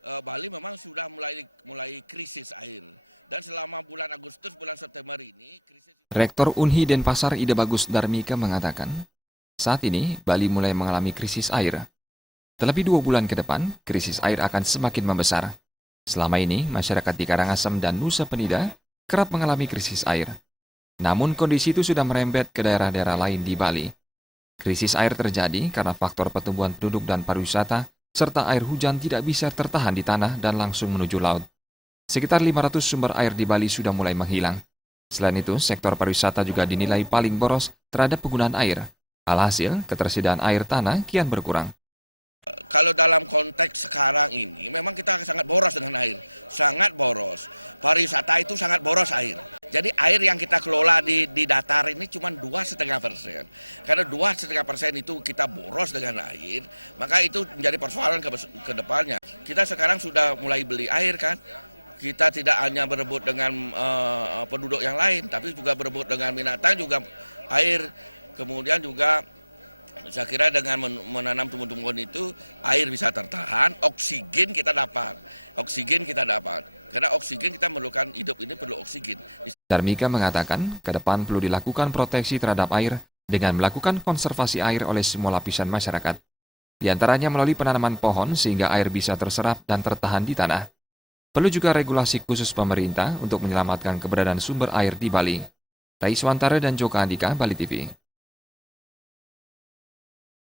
Bali memang sudah mulai krisis air. Dan selama bulan Agustus, bulan September ini krisis. Rektor Unhi Denpasar Ida Bagus Darmika mengatakan, saat ini Bali mulai mengalami krisis air. Terlebih 2 bulan ke depan, krisis air akan semakin membesar. Selama ini, masyarakat di Karangasem dan Nusa Penida kerap mengalami krisis air. Namun kondisi itu sudah merembet ke daerah-daerah lain di Bali. Krisis air terjadi karena faktor pertumbuhan penduduk dan pariwisata, serta air hujan tidak bisa tertahan di tanah dan langsung menuju laut. Sekitar 500 sumber air di Bali sudah mulai menghilang. Selain itu, sektor pariwisata juga dinilai paling boros terhadap penggunaan air. Alhasil, ketersediaan air tanah kian berkurang. Kalau dalam konteks sekarang ini, memang kita sangat boros dengan air, sangat boros. Pariwisata itu sangat boros air. Jadi air yang kita kelola di datar ini cuma 2,5%. Karena 2,5% itu kita boros dengan air, maka itu menjadi persoalan ke depannya. Kita sekarang sudah mulai beli air kan. Kita tidak hanya berebut dengan penduduk yang lain, tapi juga berebut dengan binatang juga air. Kemudian juga saya kira dengan menanam tumbuh-tumbuhan itu air bisa tertahan, oksigen kita dapat. Karena oksigen kita memerlukan, hidup ini perlu oksigen. Darmika mengatakan, ke depan perlu dilakukan proteksi terhadap air dengan melakukan konservasi air oleh semua lapisan masyarakat. Di antaranya melalui penanaman pohon sehingga air bisa terserap dan tertahan di tanah. Perlu juga regulasi khusus pemerintah untuk menyelamatkan keberadaan sumber air di Bali. Rais Wantara dan Joko Andika, Bali TV.